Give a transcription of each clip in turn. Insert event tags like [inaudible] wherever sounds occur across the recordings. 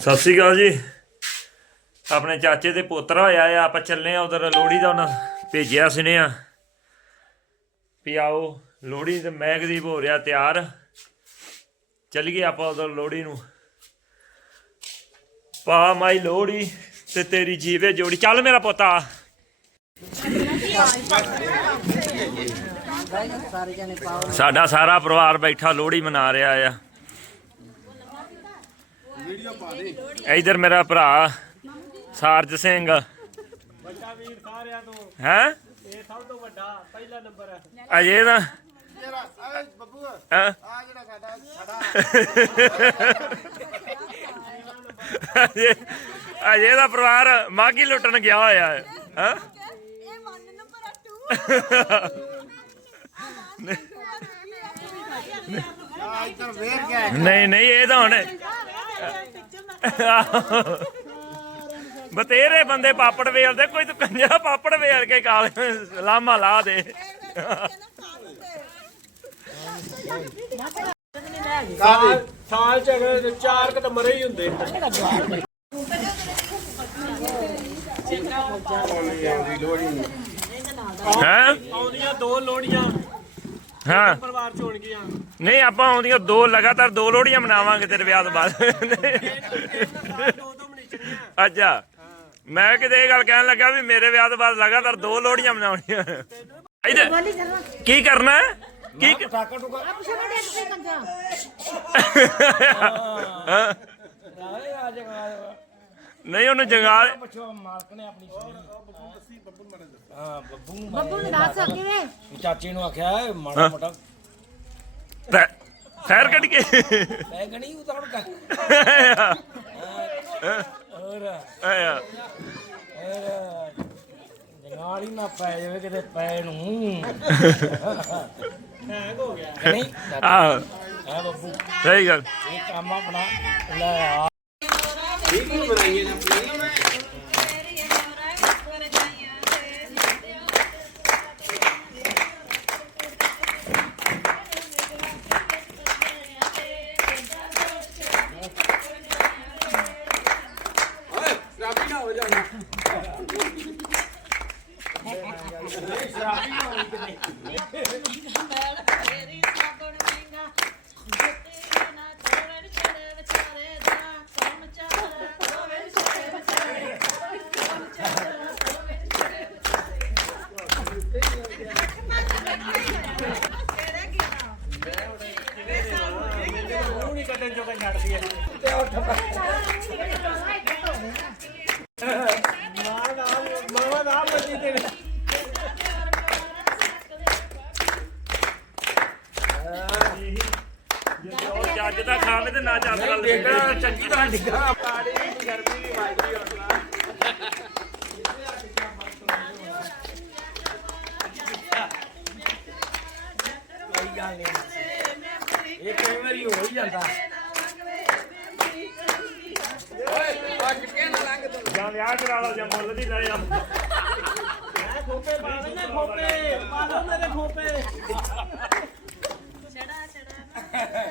ਸਤਿ ਸ਼੍ਰੀ ਅਕਾਲ ਜੀ। ਆਪਣੇ ਚਾਚੇ ਦੇ ਪੋਤਰਾ ਹੋਇਆ ਆ ਆਪਾਂ ਚੱਲੇ ਆ ਉਧਰ ਲੋਹੜੀ ਦਾ ਉਹਨਾਂ ਭੇਜਿਆ ਸੁਨੇਹਾ ਵੀ ਆਓ, ਲੋਹੜੀ ਤੇ ਮੈਗਦੀਪ ਹੋ ਰਿਹਾ ਤਿਆਰ। ਚੱਲੀਏ ਆਪਾਂ ਉਧਰ ਲੋਹੜੀ ਨੂੰ। ਪਾ ਮਾਈ ਲੋਹੜੀ ਤੇ ਤੇਰੀ ਜੀਵੇ ਜੋੜੀ। ਚੱਲ ਮੇਰਾ ਪੋਤਾ। ਸਾਡਾ ਸਾਰਾ ਪਰਿਵਾਰ ਬੈਠਾ ਲੋਹੜੀ ਮਨਾ ਰਿਹਾ ਆ। ਇਧਰ ਮੇਰਾ ਭਰਾ ਸਾਰਜ ਸਿੰਘ। ਵੱਡਾ ਵੀਰ ਸਾਰਿਆਂ ਤੋਂ ਹੈ? ਇਹ ਸਭ ਤੋਂ ਵੱਡਾ ਪਹਿਲਾ ਨੰਬਰ ਹੈ? ਅਜੇ ਦਾ ਆ ਜਿਹੜਾ ਅਜੇ ਦਾ ਪਰਿਵਾਰ ਮਾਗੀ ਲੁੱਟਣ ਗਿਆ ਹੋਇਆ ਹੈ। ਹੈ? ਇਹ ਵਨ ਨੰਬਰ 2 ਨਹੀਂ ਨਹੀਂ ਇਹ ਤਾਂ ਹੁਣ ਬਤੇਰੇ ਬੰਦੇ ਪਾਪੜ ਵੇਲਦੇ ਕੋਈ ਤੂੰ ਕੰਜਰਾ ਪਾਪੜ ਵੇਲ ਕੇ ਕਾਲ ਲਾਮਾ ਲਾ ਦੇ। ਸਾਲ ਸਾਲ ਚ ਅਗਰ ਚਾਰ ਕੁ ਤਾਂ ਮਰੇ ਹੀ ਹੁੰਦੇ। ਹੈ? ਆਉਂਦੀਆਂ ਦੋ ਲੋੜੀਆਂ ਹਾਂ। ਪਰਿਵਾਰ ਚ ਹੋਣਗੀਆਂ। ਨਹੀਂ ਆਪਾਂ ਆਉਂਦੀਆਂ ਦੋ ਲਗਾਤਾਰ ਦੋ ਲੋਹੜੀਆਂ ਮਨਾਵਾਂਗੇ ਤੇਰੇ ਵਿਆਹ ਤੋਂ ਬਾਅਦ। ਸਾਲ ਦੋ ਦੋ ਮਨੀਚਣੀਆਂ ਅੱਛਾ। ਮੈਂ ਕਿਤੇ ਇਹ ਗੱਲ ਕਹਿਣ ਲੱਗਾ ਵੀ ਮੇਰੇ ਵਿਆਹ ਤੋਂ ਬਾਅਦ ਲਗਾਤਾਰ ਦੋ ਲੋਹੜੀਆਂ ਮਨਾਉਣੀਆਂ। ਇਹਦੇ ਕੀ ਕਰਨਾ ਹੈ? ਕੀ ਹਾਂ? ਨਹੀਂ ਉਹਨੂੰ ਜੰਗਾਲ ਬੱਬੂ ਨੂੰ ਦੱਸ ਕਿਵੇਂ ਚਾਚੇ ਨੂੰ ਆਖਿਆ ਮਾੜਾ ਮੋਟਾ। ਤੈ- ਖੈਰ ਕੱਢ ਕੇ। ਪੈ ਗਣੀ ਉਹ ਤਾਂ ਹੁਣ ਕਰ। ਹੋਰ। ਆਇਆ। ਹੋਰ। ਜੰਗਾਲ ਹੀ ਨਾ ਪੈ ਜਾਵੇ ਕਿਤੇ ਪੈ ਨੂੰ। ਹੈਂਗ ਹੋ ਗਿਆ। ਨਹੀਂ ਆਹ। ਹੈ ਬੱਬੂ। ਸਹੀ ਗੱਲ। ਇਹ ਕੰਮ ਆਪਣਾ ਲੈ ਆ। Hindi mo na yun ang pinima. ਤੇ ਨਾ ਚੱਲ ਗੱਲ ਦੇਖਣਾ ਚੰਗੀ ਤਰ੍ਹਾਂ ਡਿੱਗਾ ਕੋਈ ਗੱਲ ਨਹੀਂ। ਇਹ ਕਈ ਵਾਰੀ ਹੋ ਹੀ ਜਾਂਦਾ। ਜਾਂ ਵਿਆਹ ਕਰਾ ਲਾ ਜਾਂ ਮੁੱਲ ਦੀ ਲੈ ਆ। ਖੋਪੇ ਪਾ ਲੈਂਦੇ ਖੋਪੇ। ਪਾ ਲੈਂਦੇ ਨੇ ਖੋਪੇ। ਛੜਾ ਛੜਾ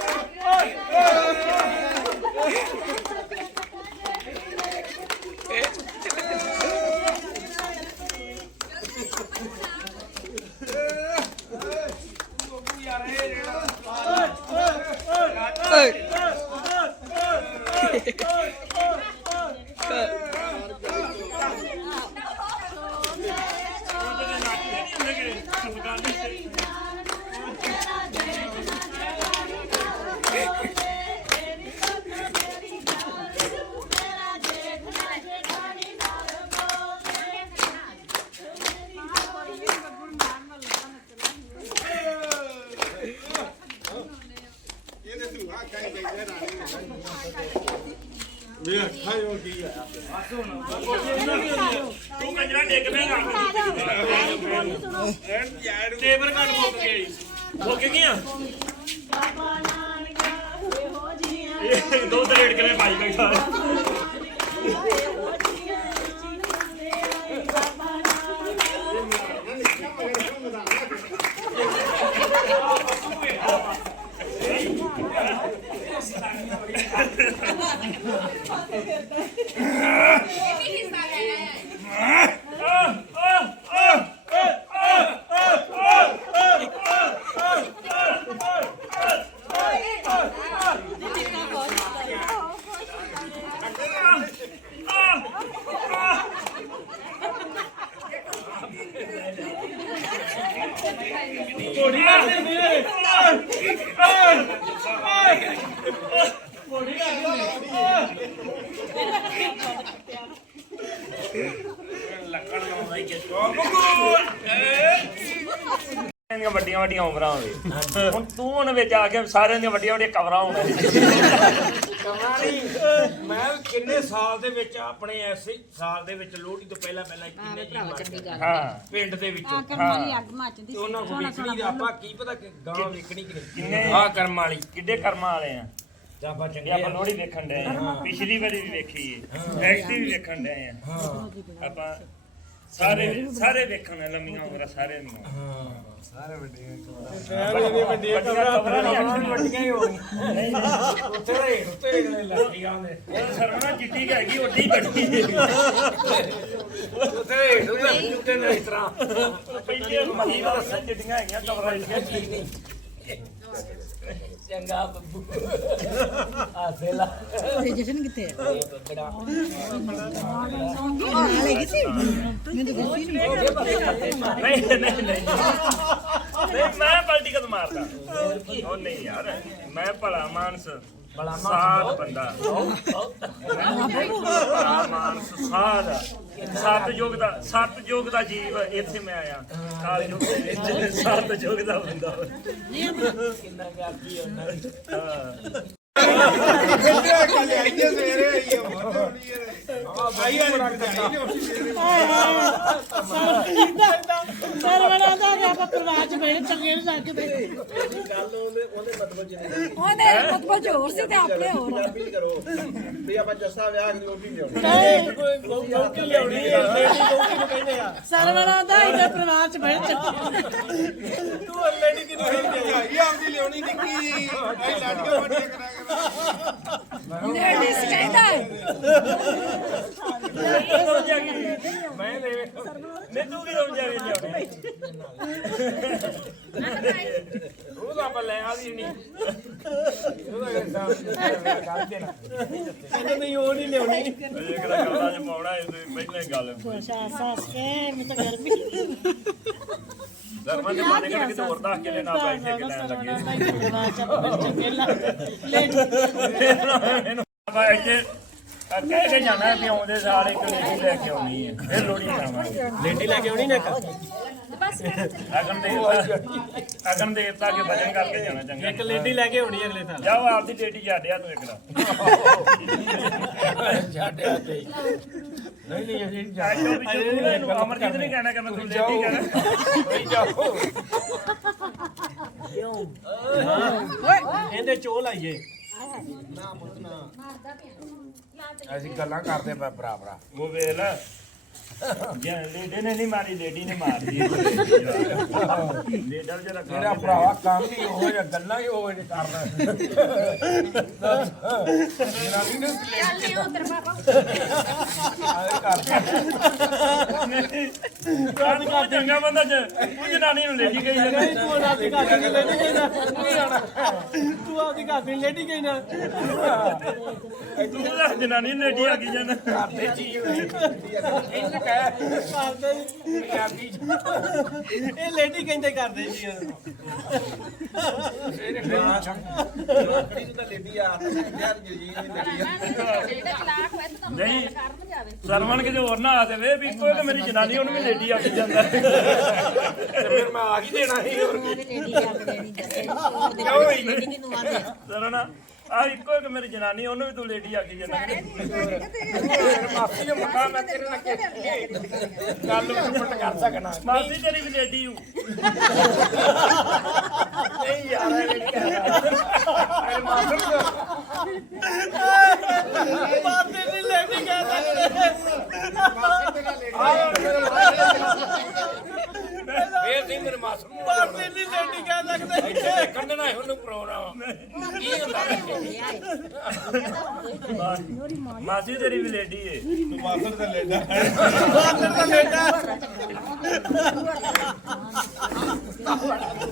ਤੂੰ ਕੰਜਰਾ ਡਿੱਗ ਪੈਗਾ ਟੇਬਲ ਕੱਟ ਮੁੱਕ ਗਈ ਮੁੱਕ ਗਈਆਂ ਬਾਬਾ ਨਾਨਕ ਇਹੋ ਜੀਆਂ ਇਹ ਦੋ ਤਰੇੜ ਕੇ ਪਾਈ ਬੈਠਾ ਇਹੋ ਜੀਆਂ ਚੀਜ਼ਾਂ ਦੇ ਆਏ ਬਾਬਾ ਨਾਨਕ ਦੀਆਂ ਵੱਡੀਆਂ ਵੱਡੀਆਂ ਉਮਰਾਂ ਹੋਵੇ। ਹੁਣ ਤੂੰ ਹੁਣ ਵਿੱਚ ਆ ਕੇ ਸਾਰਿਆਂ ਦੀਆਂ ਵੱਡੀਆਂ ਵੱਡੀਆਂ ਕਵਰਾਂ ਹੋਣ ਕਮਾਣੀ ਕਿੰਨੇ ਸਾਲ ਦੇ ਵਿੱਚ ਆਪਣੇ ਐਸੇ ਸਾਲ ਦੇ ਵਿੱਚ ਲੋਹੜੀ ਤੋਂ ਪਹਿਲਾਂ ਪਹਿਲਾਂ ਕਿੰਨੇ ਜੀ ਮਰ ਗਏ ਹਾਂ। ਪਿੰਡ ਦੇ ਵਿੱਚੋਂ। ਕਰਮਾਲੀ ਅੱਗ ਮੱਚਦੀ ਤੇ ਉਹਨਾਂ ਕੋਲ ਵਿਕਣੀ ਦੇ ਆਪਾਂ ਕੀ ਪਤਾ ਕਿ ਗਾਂ ਵਿਕਣੀ ਕਿ ਨਹੀਂ? ਕਿੰਨੇ ਆਹ ਕਰਮ ਵਾਲੀ। ਕਿੱਡੇ ਕਰਮਾਂ ਵਾਲੇ ਆ? ਇਹ ਚੰਗੇ ਆਪਾਂ ਆ। ਲੋਹੜੀ ਵੇਖਣ ਡਏ ਆ। ਪਿਛਲੀ ਵਾਰੀ ਵੀ ਵੇਖੀ ਏ। ਐਕਟੀ ਵੀ ਵੇਖਣ ਡਏ ਆ। ਹਾਂ। ਆਪਾਂ ਸਾਰੇ ਸਾਰੇ ਵੇਖਣ ਲੰਮੀਆਂ ਉਮਰਾਂ ਸਾਰੇ ਦੀਆਂ ਹਾਂ ਸਾਰੇ ਵੱਡੇ ਵੱਡੀਆਂ ਕਵਰਾਂ ਨਹੀਂ ਆਖਣੀਆਂ। ਵੱਡੀਆਂ ਹੀ ਹੋਣਗੀਆਂ ਨਹੀਂ ਉੱਥੇ ਦੇ ਉੱਤੇ ਹੀ ਲੱਗੀ ਆਉਂਦੇ ਇਹ ਸਰਵਣਾ ਜਿੱਡੀ ਹੈਗੀ ਓਡੀ ਵੱਡੀ ਉੱਥੇ ਦੇ ਉੱਤੇ ਨੇ ਇਸ ਤਰ੍ਹਾਂ। ਪਹਿਲੇ ਮਹੀ ਦਾ ਦੱਸਣ ਜਿੱਡੀਆਂ ਹੈਗੀਆਂ ਕਵਰਾਂ ਦੀਆਂ ਚੰਗਾ ਬੱਬੂ। ਆ ਸੇਲਾ ਤੇ ਜਸ਼ਨ ਕਿੱਥੇ ਹੈ ਬੜਾ ਨਾਲ ਹੈਗੀ ਸੀ ਮੈਨੂੰ ਤਾਂ ਦੱਸੀ ਨਹੀਂ ਨਹੀਂ ਨਹੀਂ ਨਹੀਂ ਨਹੀਂ। ਮੈਂ ਪਲਟੀ ਕਦ ਮਾਰਦਾ? ਉਹ ਨਹੀਂ ਯਾਰ, ਮੈਂ ਭਲਾ ਮਾਨਸ। ਸਾਧ ਬੰਦਾ। ਮਾਨਸ ਸਾਧ। ਸੱਤ ਯੁਗ ਦਾ ਸੱਤ ਯੁਗ ਦਾ ਜੀਵ ਇੱਥੇ ਮੈਂ ਆਇਆ। ਕਾਲ ਯੁਗ ਦੇ ਵਿੱਚ। ਸੱਤ ਯੁਗ ਦਾ ਬੰਦਾ। ਕਿੰਨਾ ਕਰਦੀ ਉਹਨਾਂ ਦੀ ਹਾਂ ਸਰਵਣਾ ਦਾ ਆਪਾਂ ਪਰਿਵਾਰ ਚ ਬੈਠ ਚੰਗੇ ਨੂੰ ਜਾ ਕੇ ਬੈਠੇ ਗੱਲ ਉਹਦੇ ਉਹਦੇ ਮਤਲਬ ਜਿਹਨੇ ਉਹਦੇ ਮਤਲਬ ਹੋਰ ਸੀ ਤੇ ਆਪਣੇ ਹੋਰ। ਕਰੋ ਵੀ ਆਪਾਂ ਜੱਸਾ ਵਿਆਹ ਦੀ ਰੋਟੀ ਲਿਆਉਣੀ। ਲੋਕੀ ਲਿਆਉਣੀ ਹੈ। ਲੋਕੀ ਨੂੰ ਕਹਿੰਦੇ ਆ। ਸਰਵਣਾ ਦਾ ਇਹਦੇ ਪਰਿਵਾਰ ਚ ਬੈਠ ਚੰਗੇ ਤੂੰ ਲੇਡੀ ਕਿੰਨੀ ਹੋਈ ਭਾਈ ਆਪਦੀ ਲਿਆਉਣੀ ਨਿੱਕੀ ਐ ਲਾਟੀਆਂ ਵਾਟੀਆਂ ਕਰਾ ਕਰਾ ਲੇਡੀਜ਼ ਕਹਿੰਦਾ ਮੈਂ ਦੇ ਨੇ ਤੂੰ ਕੀ ਰੋਣ ਜਾਵੇ ਲਿਆਉਣੇ ਉਹ ਤਾਂ ਆਪਾਂ ਲੈ ਆਦੀ ਨਹੀਂ ਉਹਦਾ ਕਹਿੰਦਾ ਕਰ ਦੇਣਾ ਕਹਿੰਦਾ ਨਹੀਂ ਉਹ ਨਹੀਂ ਲਿਆਉਣੀ ਇਹ ਕਿਹੜਾ ਗੱਲਾਂ ਚ ਪਾਉਣਾ ਇਹ ਤੇ ਪਹਿਲਾਂ ਹੀ ਗੱਲ ਸਾਸ ਸਾਸ ਕੇ ਮੈਂ ਤਾਂ ਗਰਮੀ ਧਰਮਾਂ ਦੇ ਬਾਰੇ ਕਰਕੇ ਤੇ ਹੋਰ ਦੱਸ ਕੇ ਲੈਣਾ ਪੈਸੇ ਕਿ ਲੈਣ ਲੱਗੇ ਸਰਵਣਾ ਦਾ ਪਰਿਵਾਰ ਚ ਆਪਾਂ ਬੈਠ ਚੰਗੇ ਲੇਟ ਇਹਨੂੰ ਆਪਾਂ ਇੱਥੇ ਕਹਿ ਕੇ ਜਾਣਾ ਵੀ ਆਉਂਦੇ ਸਾਲ ਇੱਕ ਲੇਡੀ ਲੈ ਕੇ ਆਉਣੀ ਹੈ। ਫਿਰ ਲੋੜੀ ਖਾਵਾਂਗੇ ਲੇਡੀ ਲੈ ਕੇ ਆਉਣੀ ਨਾ ਅਗਨ ਦੇਵਤਾ ਅਗਨ ਦੇਵਤਾ ਕੇ ਭਜਨ ਕਰਕੇ ਜਾਣਾ ਚੰਗਾ। ਇੱਕ ਲੇਡੀ ਲੈ ਕੇ ਆਉਣੀ ਅਗਲੇ ਸਾਲ। ਜਾਓ ਆਪਦੀ ਡੇਟੀ ਛੱਡਿਆ ਤੂੰ ਇੱਕ ਦਾ। ਛੱਡਿਆ ਤੇ। ਨਹੀਂ ਨਹੀਂ ਅਸੀਂ ਆਜੋ ਵੀ ਤੂੰ ਇਹਨੂੰ ਅਮਰਜੀਤ ਨੇ ਕਹਿਣਾ ਕਿ ਮੈਂ ਤੂੰ ਲੇਡੀ ਕਹਿਣਾ। ਹੋਈ ਜਾਓ। ਕਿਉਂ ਇਹਦੇ ਚੋ ਲਾਈਏ ਨਾ ਮੁੱਤਨਾ ਅਸੀਂ ਗੱਲਾਂ ਕਰਦੇ ਪਏ ਭਰਾ ਭਰਾ। ਉਹ ਵੇਖ ਲੈ। ਲੇਡੀ ਨੇ ਨਹੀਂ ਮਾਰੀ ਲੇਡੀ ਨੇ ਮਾਰਦੀ ਲੇਡਾ ਜਰਾ ਤੇਰਾ ਭਰਾਵਾ ਕੰਮ ਹੀ ਉਹ ਜਿਹਾ ਗੱਲਾਂ ਹੀ ਉਹ ਜਿਹੇ ਕਰਦਾ। ਜਨਾਨੀ ਨੇ ਚੱਲ ਉਧਰ ਬਾਬਾ ਆਏ ਕਰਦੇ ਕਾਹਨ ਕਾ ਚੰਗਾ ਬੰਦਾ ਚ ਉਹ ਜਨਾਨੀ ਨੂੰ ਲੇਡੀ ਗਈ ਜਾਂਦਾ। ਤੂੰ ਆਪਦੀ ਘਰ ਦੀ ਲੇਡੀ ਗਈ ਨਾ ਤੂੰ ਆਪਦੀ ਘਰ ਦੀ ਲੇਡੀ ਗਈ ਨਾ ਤੂੰ ਜਨਾਨੀ ਲੇਡੀ ਆ ਗਈ ਜਾਂਦਾ ਕਰਦੇ ਚੀਜ਼ ਇਹਨੇ ਕਹਿ ਕਰਦੇ ਪੰਜਾਬੀ ਚ ਇਹ ਲੇਡੀ ਕਹਿੰਦੇ ਕਰਦੇ ਜੀ ਇਹਨੇ ਕਹਿ ਨਹੀਂ ਸਰਵਣ ਕਿਤੇ ਹੋਰ ਨਾ ਆ ਜਾਵੇ ਵੀ ਇੱਕੋ ਇੱਕ ਮੇਰੀ ਜਨਾਨੀ ਉਹਨੂੰ ਵੀ ਲੇਡੀ ਆ ਕੇ ਜਾਂਦਾ। ਤੇ ਫਿਰ ਮੈਂ ਆ ਕੀ ਦੇਣਾ ਸੀ। ਹੋਰ ਸਰਵਣ ਆ ਇੱਕੋ ਇੱਕ ਮੇਰੀ ਜਨਾਨੀ ਉਹਨੂੰ ਵੀ ਤੂੰ ਲੇਡੀ ਆ ਕੇ ਜਾਂਦਾ ਮਾਫੀ ਜੋ ਮੁੰਡਾ ਮੈਂ ਤੇਰੇ ਨਾਲ ਕਿ ਗੱਲ ਉੱਪਰ ਕਰ ਸਕਣਾ। ਮਾਸੀ ਤੇਰੀ ਵੀ ਲੇਡੀ ਹੂੰ। ਨਹੀਂ ਯਾਰ ਇਹ ਨਹੀਂ ਕਹਿਣਾ ਇਹ ਮਾਸਟਰ ਬਾਤੇ ਦੀ ਲੇਡੀ ਇਹ ਨਹੀਂ ਮੇਰੇ ਮਾਸਟਰ ਨੂੰ ਬਾਤੇ ਦੀ ਲੇਡੀ ਕਹਿ ਸਕਦੇ। ਹੈ ਉਹਨੂੰ ਪ੍ਰੋਗਰਾਮ ਮਾਸੀ ਤੇਰੀ ਵੀ ਲੇਡੀ ਏ। ਬਾਤੇ ਦਾ ਲੇਡਾ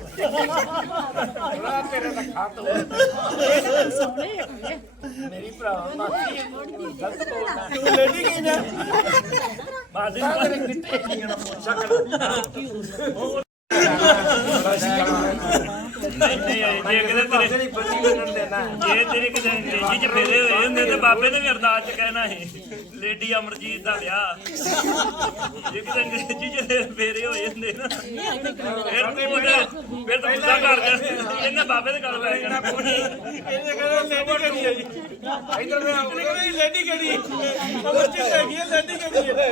ਬੜਾ ਤੇਰੇ ਦਾ ਖਾਤ ਮੇਰੀ ਭਰਾ ਮਾਸੀ ਗਲਤ ਬੋਲਦਾ ਤੂੰ ਲੇਡੀ ਗਈ ਨਾ? ਮਾਸੀ ਤੇਰੇ ਕਿੱਥੇ ਨਹੀਂ ਨਾ ਸ਼ਕਲ। ਨਹੀਂ ਨਹੀਂ ਜੇ ਕਿਤੇ ਤੇਰੇ ਤੇਰੀ ਬੱਤੀ ਬਣਨ ਦੇਣਾ ਜੇ ਤੇਰੇ ਕਿਤੇ ਅੰਗਰੇਜ਼ੀ ਚ ਫੇਰੇ ਹੋਏ ਹੁੰਦੇ ਤੇ ਬਾਬੇ ਨੇ ਵੀ ਅਰਦਾਸ ਚ ਕਹਿਣਾ ਸੀ ਲੇਡੀ ਅਮਰਜੀਤ ਦਾ ਵਿਆਹ। ਜੇ ਕਿਤੇ ਅੰਗਰੇਜ਼ੀ ਚ ਫੇਰੇ ਹੋਏ ਹੁੰਦੇ ਨਾ ਫਿਰ ਤੂੰ ਫਿਰ ਤਾਂ ਗੁੱਸਾ ਕਰ ਜਾ। ਇਹਨੇ ਬਾਬੇ ਦੇ ਗੱਲ ਪੈ ਜਾਣਾ। ਇਹਨੇ ਕਹਿੰਦਾ ਲੇਡੀ ਕਿਹੜੀ ਹੈ ਜੀ? ਇਧਰ ਮੈਂ ਕਹਿੰਦਾ ਲੇਡੀ ਕਿਹੜੀ ਅਮਰਜੀਤ ਹੈਗੀ ਹੈ ਲੇਡੀ ਕਿਹੜੀ ਹੈ?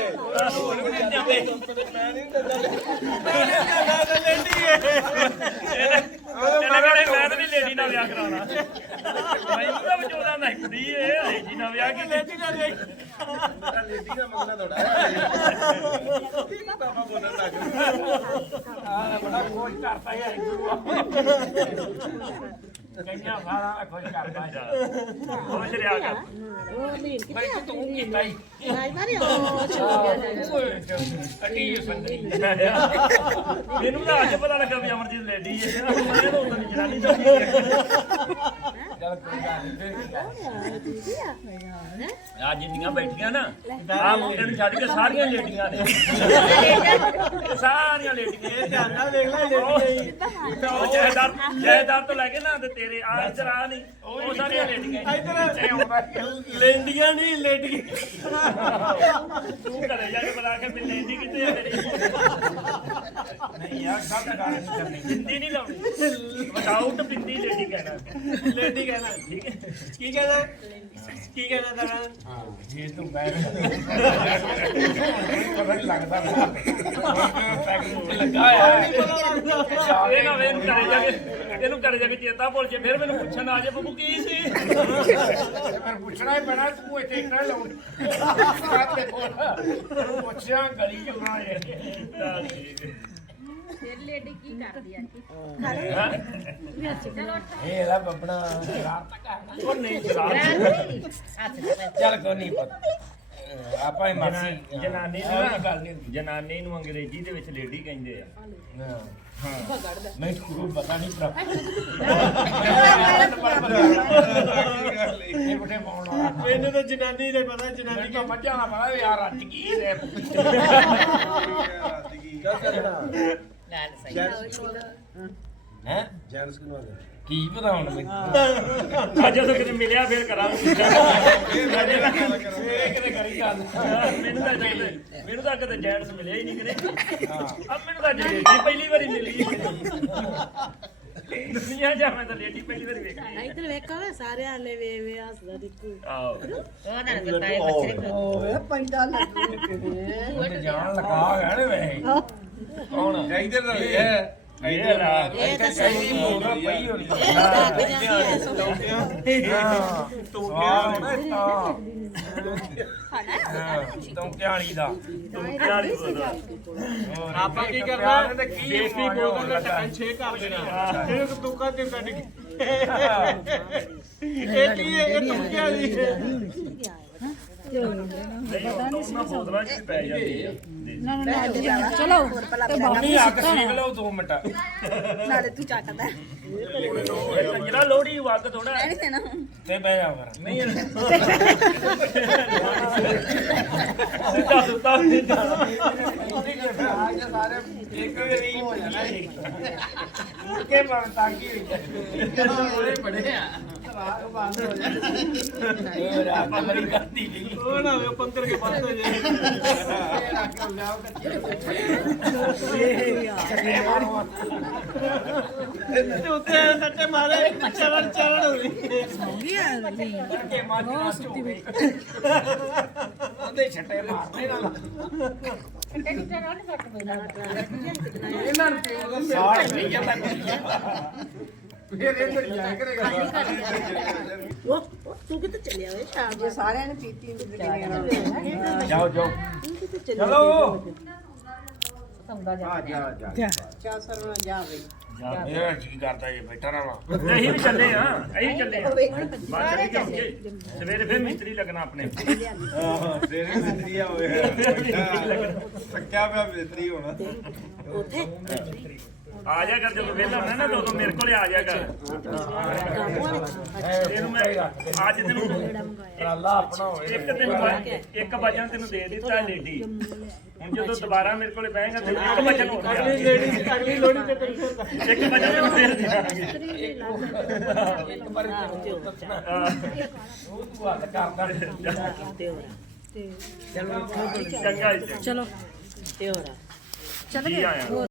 ਹੋਰ ਵੀ ਨਹੀਂ ਜਾਂਦੇ ਮੈਂ ਨਹੀਂ ਦਿੰਦਾ ਮੈਂ ਨਹੀਂ ਦਿੰਦਾ ਲੇਡੀ ਹੈ। ਇਹਨੇ ਕਹਿੰਦੇ ਮੈਂ ਤਾਂ ਨਹੀਂ ਲੇਡੀ ਨਾਲ ਵਿਆਹ ਕਰਾਉਣਾ। ਮੈਨੂੰ ਤਾਂ ਵਿਚੋਲਾ ਨਹੀਂ ਕੁੜੀ ਏ ਲੇਡੀ ਨਾਲ ਵਿਆਹ ਕੀ ਲੇਡੀ ਨਾਲ ਵੇਖ ਆ ਬੜਾ ਖੁਸ਼ ਕਰਤਾ ਹੈ ਕਈਆਂ ਸਾਰਾ ਖੁਸ਼ ਕਰਦਾ ਹੈ। ਖੁਸ਼ ਰਿਹਾ ਕਰ। ਮੈਂ ਕਿ ਤੂੰ ਕੀਤਾ ਹੀ ਅਟੀ ਸੰਦਰੀ ਮੈਨੂੰ ਤਾਂ ਅੱਜ ਪਤਾ ਲੱਗਾ ਵੀ ਅਮਰਜੀਤ ਲੇਡੀ ਏ ਮੈਂ ਤਾਂ ਉਦੋਂ ਦੀ ਜਨਾਨੀ ਦਾ ਚੱਲ ਕੋਈ ਗੱਲ ਨਹੀਂ ਫਿਰ ਕੀ ਕਰ ਆ ਜਿੰਨੀਆਂ ਬੈਠੀਆਂ ਨਾ ਆ ਮੁੰਡੇ ਨੂੰ ਛੱਡ ਕੇ ਸਾਰੀਆਂ ਲੇਡੀਆਂ ਨੇ। ਸਾਰੀਆਂ ਲੇਡੀਆਂ ਇਹ ਧਿਆਨ ਨਾਲ ਵੇਖ ਲੈ ਲੇਡੀ ਉਹ ਜੈਦਾਰ ਜੈਦਾਰ ਤੋਂ ਲੈ ਕੇ ਨਾ ਤੇ ਤੇਰੇ ਆ ਇੱਧਰ ਆ ਨਹੀਂ ਉਹ ਸਾਰੀਆਂ ਲੇਡੀਆਂ ਨੇ। ਇਧਰ ਲੇਡੀਆਂ ਨਹੀਂ ਲੇਡੀ ਤੂੰ ਘਰੇ ਜਾ ਕੇ ਬੁਲਾ ਕੇ ਵੀ ਲੇਡੀ ਕਿੱਥੇ ਆ ਤੇਰੀ? ਨਹੀਂ ਯਾਰ ਸਭ ਗੱਲ ਨਹੀਂ ਕਰਨੀ ਬਿੰਦੀ ਨਹੀਂ ਲਾਉਣੀ। ਵਿਦਆਊਟ ਬਿੰਦੀ ਲੇਡੀ ਕਹਿਣਾ। ਲੇਡੀ ਕਹਿਣਾ ਠੀਕ ਹੈ। ਕੀ ਕਹਿਣਾ ਕੀ ਕਹਿਣਾ ਤਰਾ? ਹਾਂ ਜੇ ਤੂੰ ਬੈਠ ਨਹੀਂ ਲੱਗਦਾ ਨਾ ਪੈਕਿੰਗ ਲੱਗਾ ਹੋਇਆ ਇਹ ਨਾ ਵੇ ਇਹਨੂੰ ਘਰੇ ਜਾ ਕੇ ਇਹਨੂੰ ਘਰੇ ਜਾ ਕੇ ਚੇਤਾ ਭੁੱਲ ਜੇ ਫਿਰ ਮੈਨੂੰ ਪੁੱਛਣ ਆ ਜੇ ਬੱਬੂ ਕੀ ਸੀ? ਫਿਰ ਪੁੱਛਣਾ ਹੀ ਪੈਣਾ ਤੂੰ ਇੱਥੇ ਕਿਹੜਾ ਲਾਉਂ ਕਾਤੇ ਕੋਲ। ਪੁੱਛਿਆ ਗਲੀ ਚ ਚੱਲ ਠੀਕ ਹੈ। ਲੇਡੀ ਕੀ ਕਰਦੀ ਆ ਹੈਂ? ਇਹ ਇਹਦਾ ਬੱਬਣਾ। ਰਾਤ ਤੱਕ ਉਹ ਨਹੀਂ ਚੱਲ ਕੋਈ ਨਹੀਂ ਪਤਾ। ਆਪਾਂ ਹੀ ਮਾਸੀ ਜਨਾਨੀ ਨੂੰ ਗੱਲ ਨਹੀਂ ਨਾ ਜਨਾਨੀ ਨੂੰ ਅੰਗਰੇਜ਼ੀ ਦੇ ਵਿੱਚ ਲੇਡੀ ਕਹਿੰਦੇ ਆ। ਹਾਂ। ਮੈਂ ਤੁਹਾਨੂੰ ਪਤਾ ਨਹੀਂ ਭਰਾ। ਇਹ ਬਟੇ ਪਾਉਣ ਵਾਲਾ ਇਹਨੂੰ ਤਾਂ ਜਨਾਨੀ ਨੇ ਪਤਾ ਜਨਾਨੀ ਤਾਂ ਮੱਝਾਂ ਦਾ ਪਤਾ ਯਾਰ ਅੱਜ ਕੀ ਹੈ। ਹੈ? ਜੈਨਸ ਕਿਨੂੰ ਆ ਕੀ ਪਤਾ ਹੁਣ ਮੈਨੂੰ? ਅੱਜ ਜਦੋਂ ਕਿਤੇ ਮਿਲਿਆ ਫਿਰ ਕਰਾਂਗੇ। [laughs] ਇਹ ਕਿਤੇ ਕਰੀ ਗੱਲ ਮੈਨੂੰ ਤਾਂ ਕਿਤੇ ਮੈਨੂੰ ਤਾਂ ਕਿਤੇ ਜੈਂਟਸ ਮਿਲਿਆ ਹੀ ਨਹੀਂ ਕਿਤੇ। ਆ ਮੈਨੂੰ ਤਾਂ ਲੇਡੀ ਪਹਿਲੀ ਵਾਰੀ ਮਿਲੀ। ਦੁਨੀਆ ਜਾ ਮੈਂ ਤਾਂ ਲੇਡੀ ਪਹਿਲੀ ਵਾਰੀ ਵੇਖੀ ਇੱਧਰ ਵੇਖੋ ਵੇ ਸਾਰਿਆਂ ਨੇ ਵੇ ਵੇ ਹੱਸਦਾ ਦਿੱਕੂ। ਆਓ ਉਹਨਾਂ ਨੇ ਬਤਾਏ ਬੱਚੇ ਓਏ ਪੈਂਦਾ ਉਹਨੇ ਜਾਣ ਲਗਾ ਗਿਆ ਨੇ ਵੈਸੇ। ਕੌਣ ਇੱਧਰ ਰਵੇ ਇਹ ਲਾ ਇਹ ਤਾਂ ਸਹੀ ਹੋਣਾ ਪਈ ਹੋਣੀ ਤਾਂ ਲੱਗ ਜਾਂਦੀ ਐ ਸੋ ਤੂੰ ਕਿਹਾ ਤੂੰ ਕਿਹਾਣੀ ਦਾ। ਤੂੰ ਨਹੀਂ ਬੋਲਦਾ। ਆਪਾਂ ਕੀ ਕਰਨਾ? ਦੇਸੀ ਬੋਤਲ ਦਾ ਢੱਕਣ ਛੇ ਕਰ ਦੇਣਾ ਇਹ ਤੁੱਕਾ ਤੇ ਕੱਢ ਕੇ। ਇਹ ਕੀ ਹੈ? ਇਹ ਤੁੱਕਿਆ ਦੀ ਨਹੀਂ ਉਹਨਾਂ ਬੋਤਲਾਂ ਚ ਵੀ ਪੈ ਜਾਂਦੀ ਆ। ਚਲੋ ਮੰਮੀ ਅੱਗ ਸੇਕ ਲਓ 2 ਮਿੰਟ। ਨਾਲੇ ਤੂੰ ਚੱਕਦਾ ਕੰਜਰਾ ਲੋੜੀ ਵਗ ਥੋੜਾ ਤੇ ਬਹਿ ਜਾ ਫਿਰ। ਨਹੀਂ ਸਿੱਧਾ ਸੁੱਤਾ ਨਹੀਂ ਸਾਰੇ ਇੱਕ ਵਾਰੀ ਹੋ ਜਾਣਾ ਮੁੜ ਕੇ ਮਨ ਤਾਂਗੀ ਹੋਈ ਬੜੇ ਆ ਰਾਤ ਬੰਦ ਹੋ ਜਾਏ ਹੋਰ ਆਪਾਂ ਮਰੀ ਕਰਦੀ ਨਹੀਂ ਉਹ ਨਾ ਹੋਵੇ ਪੰਕਰ ਕੇ ਬੰਦ ਹੋ ਜਾਏ ਤੇ ਉੱਤੇ ਸੱਟੇ ਮਾਰੇ ਚਲਣ ਚਲਣ ਹੋ ਗਈ ਉਹਦੇ ਛੱਟੇ ਮਾਰਨੇ ਨਾਲ ਇਹਨਾਂ ਨੂੰ ਪਿਓ ਦਾ ਸਾੜ ਨਹੀਂ ਜਾਂਦਾ ਫਿਰ ਇਹ ਫਿਰ ਜਾ ਕਰੇਗਾ। ਉਹ ਤੂੰ ਕਿੱਥੇ ਚੱਲਿਆ ਵੇ ਸ਼ਾਮ ਜੇ ਸਾਰਿਆਂ ਨੇ ਪੀਤੀ ਜਾਓ ਜਾਓ। ਤੂੰ ਕਿੱਥੇ ਚੱਲਿਆ? ਚਲੋ। ਆ ਜਾ ਜਾ। ਚਾ ਸਰਵਣਾ ਜਾ ਵੇ ਇਹ ਕੀ ਕਰਦਾ ਜੀ ਬੈਠਾ ਰਹਾ ਅਸੀਂ ਵੀ ਚੱਲੇ ਆ ਅਸੀਂ ਚੱਲੇ ਆ ਬਾਅਦ ਚ ਜਾਓਗੇ ਸਵੇਰੇ ਫਿਰ ਮਿਸਤਰੀ ਲੱਗਣਾ ਆਪਣੇ। ਤੇਰੇ ਮਿੱਤਰੀ ਹੋਏ ਸੱਕਿਆ ਪਿਆ ਮਿੱਤਰੀ ਹੋਣਾ। ਉੱਥੇ? ਆ ਜਾ ਕਰ ਜਦੋਂ ਵਿਹਲਾ ਹੋਣਾ ਨਾ ਉਦੋਂ ਮੇਰੇ ਕੋਲੇ ਆ ਜਾ ਕਰ। ਇਹਨੂੰ ਮੈਂ ਅੱਜ ਤੈਨੂੰ ਟਰਾਲਾ ਆਪਣਾ ਹੋਵੇ ਇੱਕ ਤੈਨੂੰ ਮੈਂ- ਇੱਕ ਵਜਨ ਤੈਨੂੰ ਦੇ ਦਿੱਤਾ ਲੇਡੀ ਹੁਣ ਜਦੋਂ ਦੁਬਾਰਾ ਮੇਰੇ ਕੋਲੇ ਬਹਿਗਾ ਤੈਨੂੰ ਇੱਕ ਵਜਨ ਹੋ ਗਿਆ ਅਗਲੀ ਲੇਡੀ ਅਗਲੀ ਲੋੜੀ ਤੇ ਟੈਨਸ਼ਨ ਇੱਕ ਵਜਨ ਤੈਨੂੰ ਦੇ ਦਿਆਂਗੇ ਇੱਕ ਵਾਰ ਦੱਸਣਾ ਉਹ ਤੂੰ ਹੱਥ ਕਰਦਾ ਚੰਗਾ ਜੀ। ਚਲੋ। ਤੇ ਹੋਰਾ ਜੀ ਆਇਆ?